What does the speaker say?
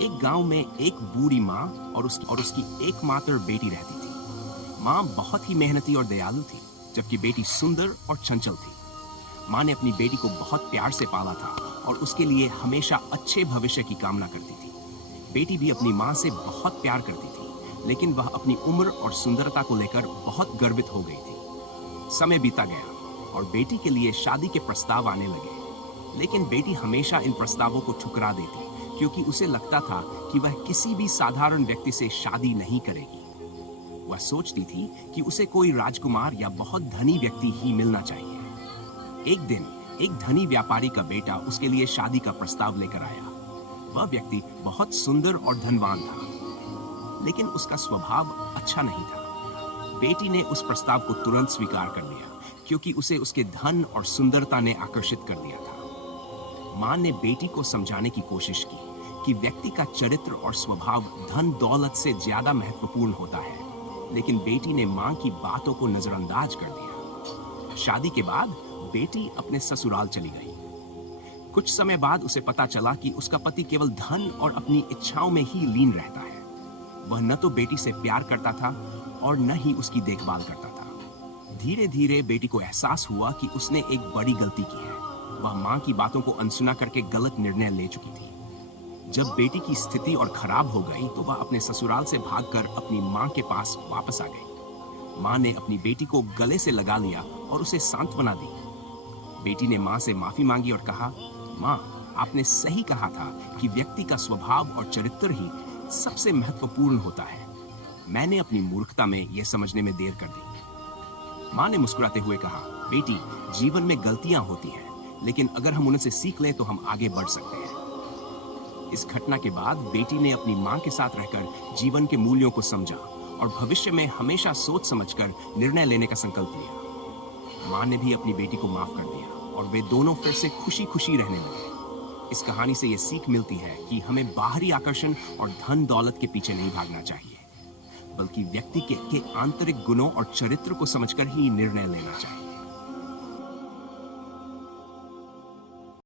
एक गांव में एक बूढ़ी माँ और उसकी एकमात्र बेटी रहती थी। माँ बहुत ही मेहनती और दयालु थी, जबकि बेटी सुंदर और चंचल थी। माँ ने अपनी बेटी को बहुत प्यार से पाला था और उसके लिए हमेशा अच्छे भविष्य की कामना करती थी। बेटी भी अपनी माँ से बहुत प्यार करती थी, लेकिन वह अपनी उम्र और सुंदरता को लेकर बहुत गर्वित हो गई थी। समय बीता गया और बेटी के लिए शादी के प्रस्ताव आने लगे, लेकिन बेटी हमेशा इन प्रस्तावों को ठुकरा देती, क्योंकि उसे लगता था कि वह किसी भी साधारण व्यक्ति से शादी नहीं करेगी। वह सोचती थी कि उसे कोई राजकुमार या बहुत धनी व्यक्ति ही मिलना चाहिए। एक दिन एक धनी व्यापारी का बेटा उसके लिए शादी का प्रस्ताव लेकर आया। वह व्यक्ति बहुत सुंदर और धनवान था, लेकिन उसका स्वभाव अच्छा नहीं था। बेटी ने उस प्रस्ताव को तुरंत स्वीकार कर लिया, क्योंकि उसे उसके धन और सुंदरता ने आकर्षित कर दिया था। माँ ने बेटी को समझाने की कोशिश की कि व्यक्ति का चरित्र और स्वभाव धन दौलत से ज्यादा महत्वपूर्ण होता है, लेकिन बेटी ने माँ की बातों को नजरअंदाज कर दिया। शादी के बाद बेटी अपने ससुराल चली गई। कुछ समय बाद उसे पता चला कि उसका पति केवल धन और अपनी इच्छाओं में ही लीन रहता है। वह न तो बेटी से प्यार करता था और न ही उसकी देखभाल करता था। धीरे धीरे बेटी को एहसास हुआ कि उसने एक बड़ी गलती की है। वह माँ की बातों को अनसुना करके गलत निर्णय ले चुकी थी। जब बेटी की स्थिति और खराब हो गई तो वह अपने ससुराल से भागकर अपनी माँ के पास वापस आ गई। माँ ने अपनी बेटी को गले से लगा लिया और उसे सांत्वना दी। बेटी ने माँ से माफी मांगी और कहा, माँ, आपने सही कहा था कि व्यक्ति का स्वभाव और चरित्र ही सबसे महत्वपूर्ण होता है। मैंने अपनी मूर्खता में यह समझने में देर कर दी। माँ ने मुस्कुराते हुए कहा, बेटी, जीवन में गलतियां होती हैं, लेकिन अगर हम उनसे सीख लें तो हम आगे बढ़ सकते हैं। इस घटना के बाद बेटी ने अपनी माँ के साथ रहकर जीवन के मूल्यों को समझा और भविष्य में हमेशा सोच समझकर निर्णय लेने का संकल्प लिया। माँ ने भी अपनी बेटी को माफ कर दिया और वे दोनों फिर से खुशी खुशी रहने लगे। इस कहानी से यह सीख मिलती है कि हमें बाहरी आकर्षण और धन दौलत के पीछे नहीं भागना चाहिए, बल्कि व्यक्ति के आंतरिक गुणों और चरित्र को समझकर ही निर्णय लेना चाहिए।